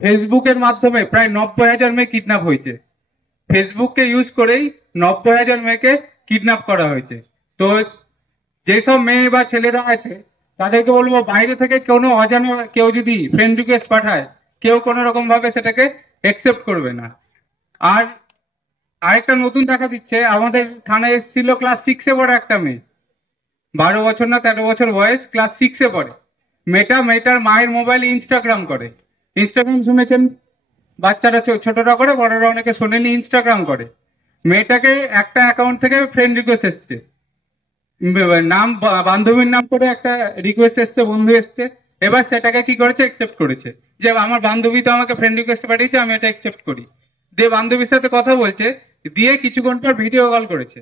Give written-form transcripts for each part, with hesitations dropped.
ফেসবুকের মাধ্যমে প্রায় 90,000 মেয়ে কিডন্যাপ হয়েছে। ফেসবুককে ইউজ করেই 90,000 মেয়েকে কিডন্যাপ করা হয়েছে। তো যেসব মেয়ে বা ছেলেরা আছে তাদেরকে বলবো, বাইরে থেকে কোনো অজানা কেউ যদি ফ্রেন্ড রিকোয়েস্ট পাঠায়, কেউ কোনো রকম ভাবে সেটাকে একসেপ্ট করবে না। আর আরেকটা নতুন দেখা দিচ্ছে, আমাদের থানায় এসেছিল ক্লাস 6-এ পড়ে একটা মেয়ে, 12 বছর না 13 বছর বয়স, ক্লাস 6-এ পড়ে। মেয়েটার মায়ের মোবাইলে ইনস্টাগ্রাম করে। ইনস্টাগ্রাম শুনেছেন, বাচ্চারা ছোটরা করে, বড়রা অনেকে শোনেনি, ইনস্টাগ্রাম করে। মেয়েটাকে একটা অ্যাকাউন্ট থেকে ফ্রেন্ড রিকোয়েস্ট এসছে, নাম বান্ধবীর নাম করে একটা রিকোয়েস্ট এসছে, বন্ধু এসছে। এবার সেটাকে কি করেছে, একসেপ্ট করেছে, যে আমার বান্ধবী তো আমাকে ফ্রেন্ড রিকোয়েস্ট পাঠিয়েছে, আমি এটা একসেপ্ট করি। দিয়ে বান্ধবীর সাথে কথা বলছে, দিয়ে কিছুক্ষণ পর ভিডিও কল করেছে।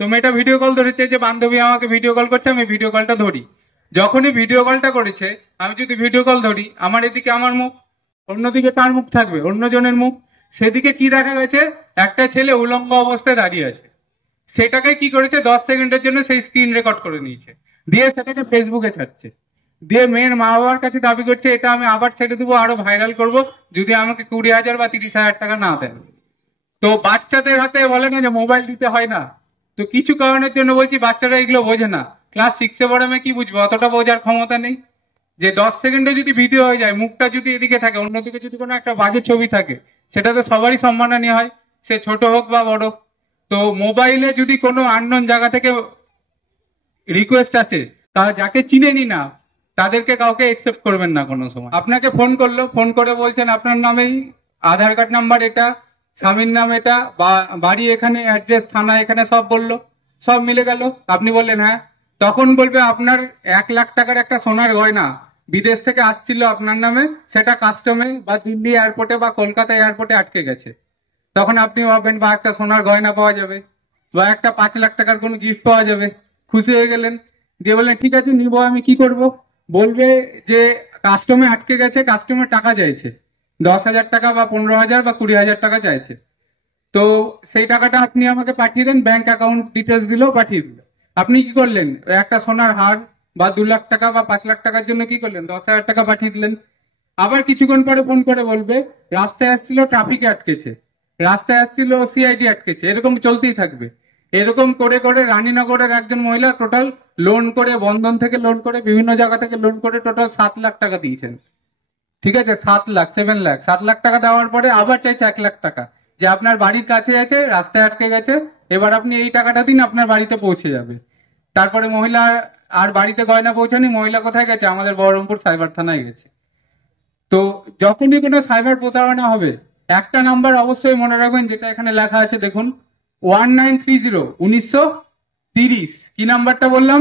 তো মেয়েটা ভিডিও কল ধরেছে, যে বান্ধবী আমাকে ভিডিও কল করছে, আমি ভিডিও কলটা ধরি। যখনই ভিডিও কলটা করেছে, আমি যদি ভিডিও কল ধরি, আমার এদিকে আমার মুখ, অন্যদিকে তার মুখ থাকবে, অন্যজনের মুখ। সেদিকে কি দেখা গেছে, একটা ছেলে উলঙ্গ অবস্থায় দাঁড়িয়ে আছে। সেটাকে কি করেছে, 10 সেকেন্ডের জন্য সেই স্ক্রিন রেকর্ড করে নিয়েছে, দিয়ে সেটাকে ফেসবুকে ছাড়ছে। দিয়ে মেয়ের মা বাবার কাছে দাবি করছে, এটা আমি আবার ছেড়ে দেবো, আরো ভাইরাল করব, যদি আমাকে 20,000 বা 30,000 টাকা না দেন। তো বাচ্চাদের হাতে বলে না যে মোবাইল দিতে হয় না, তো কিছু কারণের জন্য বলছি বাচ্চারা এগুলো বোঝে না। ক্লাস 6-এ পড়ে আমি কি বুঝবো, অতটা বোঝার ক্ষমতা নেই। যে 10 সেকেন্ডে যদি ভিডিও হয়ে যায়, মুখটা যদি এদিকে থাকে, অন্যদিকে যদি কোনো একটা বাজে ছবি থাকে, সেটা তো সবারই সম্মানহানি হয়, সে ছোট হোক বা বড়। তো মোবাইলে যদি কোনো আননোন জায়গা থেকে রিকোয়েস্ট আসে, তা যাকে চিনেনি না তাদেরকে কাউকে একসেপ্ট করবেন না কোনো সময়। আপনাকে ফোন করলো, ফোন করে বলছেন আপনার নামেই আধার কার্ড নাম্বার এটা, স্বামীর নাম এটা, বাড়ি এখানে, অ্যাড্রেস থানা এখানে, সব বললো, সব মিলে গেল। আপনি বললেন হ্যাঁ। তখন বলবে আপনার 1 লাখ টাকার একটা সোনার গয়না বিদেশ থেকে আসছিল আপনার নামে, সেটা কাস্টমে বা দিল্লি এয়ারপোর্টে বা কলকাতা এয়ারপোর্টে আটকে গেছে। তখন আপনি ভাববেন বা একটা সোনার গয়না পাওয়া যাবে, বা একটা 5 লাখ টাকার কোনো গিফট পাওয়া যাবে, খুশি হয়ে গেলেন। দিয়ে বললেন ঠিক আছে নিবো, আমি কি করব? বলবে যে কাস্টমে আটকে গেছে, কাস্টমে টাকা চাইছে, 10,000 টাকা বা 15,000 বা 20,000 টাকা চাইছে। তো সেই টাকাটা আপনি আমাকে পাঠিয়ে দেন, ব্যাংক অ্যাকাউন্ট ডিটেলস দিলেও পাঠিয়ে দিল। আপনি কি করলেন, একটা সোনার হার বা 2 লাখ টাকা বা 5 লাখ টাকার জন্য কি করলেন, 10,000 টাকা পাঠিয়ে দিলেন। আবার কিছুক্ষণ পরে ফোন করে বলবে রাস্তায় আসছিল, ট্রাফিকে আটকেছে, রাস্তায় আসছিল, সিআইডি আটকেছে, এরকম চলতেই থাকবে। এরকম করে করে রানীনগরের একজন মহিলা টোটাল লোন করে, বন্ধন থেকে লোন করে, বিভিন্ন জায়গা থেকে লোন করে টোটাল 7 লাখ টাকা দিয়েছেন। ঠিক আছে, 7 লাখ, 7 লাখ, 7 লাখ টাকা দেওয়ার পরে আবার চাইছে 1 লাখ টাকা, যে আপনার বাড়ির কাছে আছে, রাস্তায় আটকে গেছে, এবার আপনি এই টাকাটা দিন, আপনার বাড়িতে পৌঁছে যাবে। তারপরে মহিলা আর বাড়িতে গয়না পৌঁছানি, মহিলা কোথায় গেছে, আমাদের বহরমপুর সাইবার থানায় গেছে। তো যখনই কোনো সাইবার প্রতারণা হবে, একটা নাম্বার অবশ্যই মনে রাখবেন, যেটা এখানে লেখা আছে দেখুন, 1930, 1930। কি নাম্বারটা বললাম,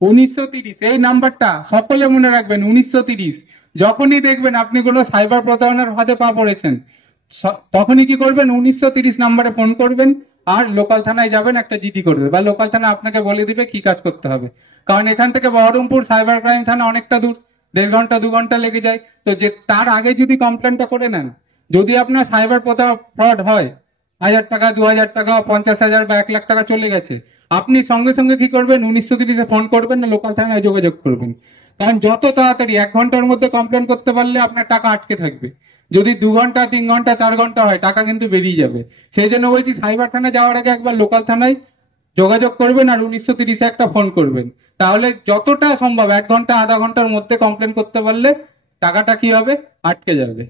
1930। এই নাম্বারটা সকলে মনে রাখবেন, 1930। যখনই দেখবেন আপনি কোনো সাইবার প্রতারণার ফাঁদে পা পড়েছেন, তখনই কি করবেন, 1930 নাম্বারে ফোন করবেন, আর লোকাল থানায় যাবেন, একটা জিডি করবে, বা লোকাল থানা আপনাকে বলে দিবে কি কাজ করতে হবে। কারণ এখান থেকে বহরমপুর সাইবার ক্রাইম থানা অনেকটা দূর, 1.5 ঘন্টা 2 ঘন্টা লেগে যায়। তো যে তার আগে যদি কমপ্লেনটা করে নেন, যদি আপনার সাইবার ফ্রড হয়, 1,000 টাকা, 2,000 টাকা, 50,000 বা 1 লাখ টাকা চলে গেছে, আপনি সঙ্গে সঙ্গে কি করবেন, 1930-এ ফোন করবেন না, লোকাল থানায় যোগাযোগ করবেন। কারণ যত তাড়াতাড়ি 1 ঘন্টার মধ্যে কমপ্লেন করতে পারলে আপনার টাকা আটকে থাকবে। যদি 2 ঘন্টা, 3 ঘন্টা, 4 ঘন্টা হয়, টাকা কিন্তু বেরিয়ে যাবে। সেই জন্য বলছি, সাইবার থানায় যাওয়ার আগে একবার লোকাল থানায় যোগাযোগ করবেন, আর 1930-এ একটা ফোন করবেন। তাহলে যতটা সম্ভব 1 ঘন্টা, আধা ঘন্টার মধ্যে কমপ্লেন করতে পারলে টাকাটা কি হবে, আটকে যাবে।